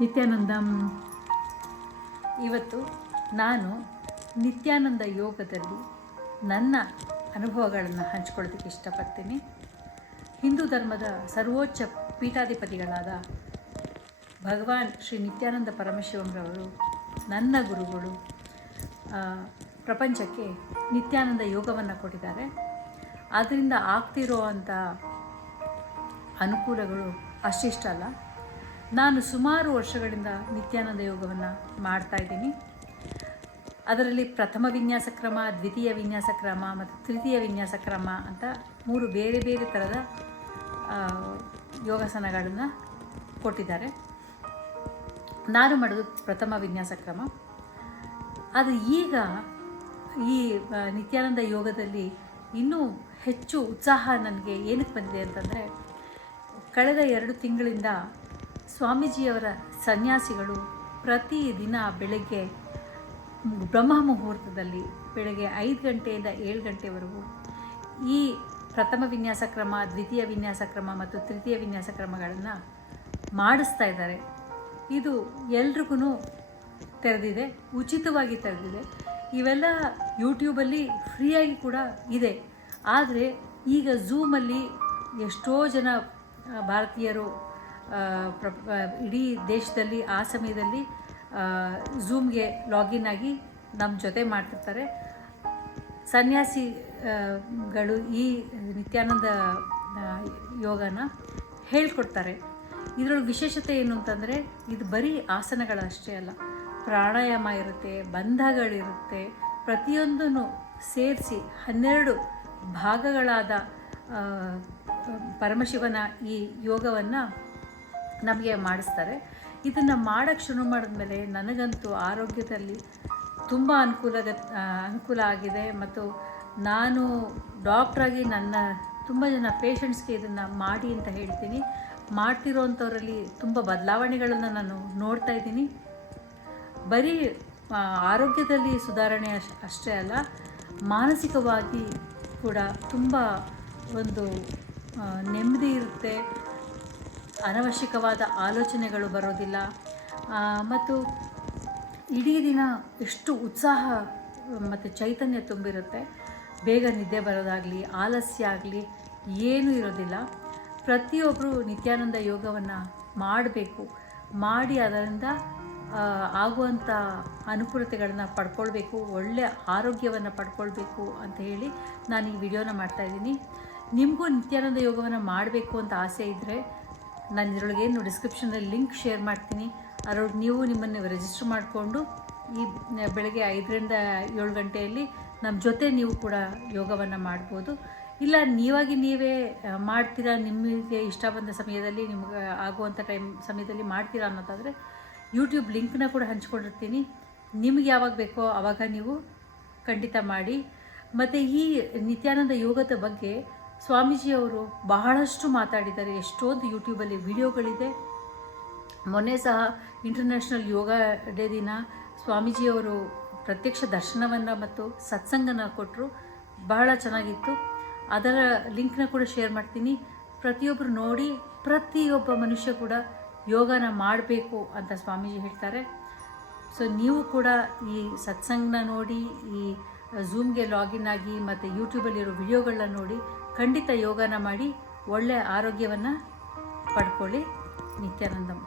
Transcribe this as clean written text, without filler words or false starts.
ನಿತ್ಯಾನಂದಂ. ಇವತ್ತು ನಾನು ನಿತ್ಯಾನಂದ ಯೋಗದಲ್ಲಿ ನನ್ನ ಅನುಭವಗಳನ್ನು ಹಂಚ್ಕೊಳ್ಳೋದಕ್ಕೆ ಇಷ್ಟಪಡ್ತೀನಿ. ಹಿಂದೂ ಧರ್ಮದ ಸರ್ವೋಚ್ಚ ಪೀಠಾಧಿಪತಿಗಳಾದ ಭಗವಾನ್ ಶ್ರೀ ನಿತ್ಯಾನಂದ ಪರಮಶಿವಂರವರು ನನ್ನ ಗುರುಗಳು. ಪ್ರಪಂಚಕ್ಕೆ ನಿತ್ಯಾನಂದ ಯೋಗವನ್ನು ಕೊಟ್ಟಿದ್ದಾರೆ. ಅದರಿಂದ ಆಗ್ತಿರೋ ಅಂಥ ಅನುಕೂಲಗಳು ಅಷ್ಟಿಷ್ಟಲ್ಲ. ನಾನು ಸುಮಾರು ವರ್ಷಗಳಿಂದ ನಿತ್ಯಾನಂದ ಯೋಗವನ್ನು ಮಾಡ್ತಾಯಿದ್ದೀನಿ. ಅದರಲ್ಲಿ ಪ್ರಥಮ ವಿನ್ಯಾಸ ಕ್ರಮ, ದ್ವಿತೀಯ ವಿನ್ಯಾಸ ಕ್ರಮ ಮತ್ತು ತೃತೀಯ ವಿನ್ಯಾಸ ಕ್ರಮ ಅಂತ 3 ಬೇರೆ ಬೇರೆ ಥರದ ಯೋಗಾಸನಗಳನ್ನು ಕೊಟ್ಟಿದ್ದಾರೆ. ನಾನು ಮಾಡೋದು ಪ್ರಥಮ ವಿನ್ಯಾಸ ಕ್ರಮ. ಅದು ಈಗ ಈ ನಿತ್ಯಾನಂದ ಯೋಗದಲ್ಲಿ ಇನ್ನೂ ಹೆಚ್ಚು ಉತ್ಸಾಹ ನನಗೆ ಏನಕ್ಕೆ ಬಂದಿದೆ ಅಂತಂದರೆ, ಕಳೆದ 2 ತಿಂಗಳಿಂದ ಸ್ವಾಮೀಜಿಯವರ ಸನ್ಯಾಸಿಗಳು ಪ್ರತಿದಿನ ಬೆಳಗ್ಗೆ ಬ್ರಹ್ಮ ಮುಹೂರ್ತದಲ್ಲಿ ಬೆಳಗ್ಗೆ 5 ಗಂಟೆಯಿಂದ 7 ಗಂಟೆವರೆಗೂ ಈ ಪ್ರಥಮ ವಿನ್ಯಾಸ ಕ್ರಮ, ದ್ವಿತೀಯ ವಿನ್ಯಾಸ ಕ್ರಮ ಮತ್ತು ತೃತೀಯ ವಿನ್ಯಾಸ ಕ್ರಮಗಳನ್ನು ಮಾಡಿಸ್ತಾ ಇದ್ದಾರೆ. ಇದು ಎಲ್ರಿಗೂ ತೆರೆದಿದೆ, ಉಚಿತವಾಗಿ ತೆರೆದಿದೆ. ಇವೆಲ್ಲ ಯೂಟ್ಯೂಬಲ್ಲಿ ಫ್ರೀಯಾಗಿ ಕೂಡ ಇದೆ. ಆದರೆ ಈಗ ಝೂಮಲ್ಲಿ ಎಷ್ಟೋ ಜನ ಭಾರತೀಯರು ಇಡೀ ದೇಶದಲ್ಲಿ ಆ ಸಮಯದಲ್ಲಿ ಝೂಮ್ಗೆ ಲಾಗಿನ್ ಆಗಿ ನಮ್ಮ ಜೊತೆ ಮಾಡ್ತಿರ್ತಾರೆ. ಸನ್ಯಾಸಿಗಳು ಈ ನಿತ್ಯಾನಂದ ಯೋಗನ ಹೇಳ್ಕೊಡ್ತಾರೆ. ಇದರೊಳಗೆ ವಿಶೇಷತೆ ಏನು ಅಂತಂದರೆ, ಇದು ಬರೀ ಆಸನಗಳಷ್ಟೇ ಅಲ್ಲ, ಪ್ರಾಣಾಯಾಮ ಇರುತ್ತೆ, ಬಂಧಗಳಿರುತ್ತೆ. ಪ್ರತಿಯೊಂದನ್ನು ಸೇರಿಸಿ 12 ಭಾಗಗಳಾದ ಪರಮಶಿವನ ಈ ಯೋಗವನ್ನು ನಮಗೆ ಮಾಡಿಸ್ತಾರೆ. ಇದನ್ನು ಮಾಡೋಕ್ಕೆ ಶುರು ಮಾಡಿದ್ಮೇಲೆ ನನಗಂತೂ ಆರೋಗ್ಯದಲ್ಲಿ ತುಂಬ ಅನುಕೂಲ ಆಗಿದೆ. ಮತ್ತು ನಾನು ಡಾಕ್ಟ್ರಾಗಿ ನನ್ನ ತುಂಬ ಜನ ಪೇಷಂಟ್ಸ್ಗೆ ಇದನ್ನು ಮಾಡಿ ಅಂತ ಹೇಳ್ತೀನಿ. ಮಾಡ್ತಿರೋವಂಥವರಲ್ಲಿ ತುಂಬ ಬದಲಾವಣೆಗಳನ್ನು ನಾನು ನೋಡ್ತಾ ಇದ್ದೀನಿ. ಬರೀ ಆರೋಗ್ಯದಲ್ಲಿ ಸುಧಾರಣೆ ಅಷ್ಟೇ ಅಲ್ಲ, ಮಾನಸಿಕವಾಗಿ ಕೂಡ ತುಂಬ ಒಂದು ನೆಮ್ಮದಿ ಇರುತ್ತೆ. ಅನವಶ್ಯಕವಾದ ಆಲೋಚನೆಗಳು ಬರೋದಿಲ್ಲ. ಮತ್ತು ಇಡೀ ದಿನ ಎಷ್ಟು ಉತ್ಸಾಹ ಮತ್ತು ಚೈತನ್ಯ ತುಂಬಿರುತ್ತೆ. ಬೇಗ ನಿದ್ದೆ ಬರೋದಾಗಲಿ, ಆಲಸ್ಯ ಆಗಲಿ ಏನೂ ಇರೋದಿಲ್ಲ. ಪ್ರತಿಯೊಬ್ಬರು ನಿತ್ಯಾನಂದ ಯೋಗವನ್ನು ಮಾಡಬೇಕು. ಮಾಡಿ ಅದರಿಂದ ಆಗುವಂಥ ಅನುಕೂಲತೆಗಳನ್ನು ಪಡ್ಕೊಳ್ಬೇಕು, ಒಳ್ಳೆಯ ಆರೋಗ್ಯವನ್ನು ಪಡ್ಕೊಳ್ಬೇಕು ಅಂತ ಹೇಳಿ ನಾನು ಈ ವಿಡಿಯೋನ ಮಾಡ್ತಾಯಿದ್ದೀನಿ. ನಿಮಗೂ ನಿತ್ಯಾನಂದ ಯೋಗವನ್ನು ಮಾಡಬೇಕು ಅಂತ ಆಸೆ ಇದ್ದರೆ ನಾನು ಇದರೊಳಗೇನು ಡಿಸ್ಕ್ರಿಪ್ಷನಲ್ಲಿ ಲಿಂಕ್ ಶೇರ್ ಮಾಡ್ತೀನಿ. ಅದರೊಳಗೆ ನೀವು ನಿಮ್ಮನ್ನು ರಿಜಿಸ್ಟರ್ ಮಾಡಿಕೊಂಡು ಈ ಬೆಳಗ್ಗೆ 5ರಿಂದ 7 ಗಂಟೆಯಲ್ಲಿ ನಮ್ಮ ಜೊತೆ ನೀವು ಕೂಡ ಯೋಗವನ್ನು ಮಾಡ್ಬೋದು. ಇಲ್ಲ ನೀವೇ ಮಾಡ್ತೀರಾ, ನಿಮಗೆ ಇಷ್ಟ ಬಂದ ಸಮಯದಲ್ಲಿ, ನಿಮಗೆ ಆಗುವಂಥ ಸಮಯದಲ್ಲಿ ಮಾಡ್ತೀರಾ ಅನ್ನೋದಾದರೆ ಯೂಟ್ಯೂಬ್ ಲಿಂಕ್ನ ಕೂಡ ಹಂಚ್ಕೊಂಡಿರ್ತೀನಿ. ನಿಮಗೆ ಯಾವಾಗ ಬೇಕೋ ಆವಾಗ ನೀವು ಖಂಡಿತ ಮಾಡಿ. ಮತ್ತು ಈ ನಿತ್ಯಾನಂದ ಯೋಗದ ಬಗ್ಗೆ ಸ್ವಾಮೀಜಿಯವರು ಬಹಳಷ್ಟು ಮಾತಾಡಿದ್ದಾರೆ. ಎಷ್ಟೊಂದು ಯೂಟ್ಯೂಬಲ್ಲಿ ವಿಡಿಯೋಗಳಿದೆ. ಮೊನ್ನೆ ಸಹ ಇಂಟರ್ನ್ಯಾಷನಲ್ ಯೋಗ ಡೇ ದಿನ ಸ್ವಾಮೀಜಿಯವರು ಪ್ರತ್ಯಕ್ಷ ದರ್ಶನವನ್ನು ಮತ್ತು ಸತ್ಸಂಗನ ಕೊಟ್ಟರು. ಬಹಳ ಚೆನ್ನಾಗಿತ್ತು. ಅದರ ಲಿಂಕ್ನ ಕೂಡ ಶೇರ್ ಮಾಡ್ತೀನಿ. ಪ್ರತಿಯೊಬ್ಬರು ನೋಡಿ, ಪ್ರತಿಯೊಬ್ಬ ಮನುಷ್ಯ ಕೂಡ ಯೋಗನ ಮಾಡಬೇಕು ಅಂತ ಸ್ವಾಮೀಜಿ ಹೇಳ್ತಾರೆ. ಸೊ ನೀವು ಕೂಡ ಈ ಸತ್ಸಂಗನ ನೋಡಿ, ಈ ಝೂಮ್ಗೆ ಲಾಗಿನ್ ಆಗಿ ಮತ್ತು ಯೂಟ್ಯೂಬಲ್ಲಿರೋ ವಿಡಿಯೋಗಳನ್ನ ನೋಡಿ ಖಂಡಿತ ಯೋಗನ ಮಾಡಿ ಒಳ್ಳೆಯ ಆರೋಗ್ಯವನ್ನು ಪಡ್ಕೊಳ್ಳಿ. ನಿತ್ಯಾನಂದಂ.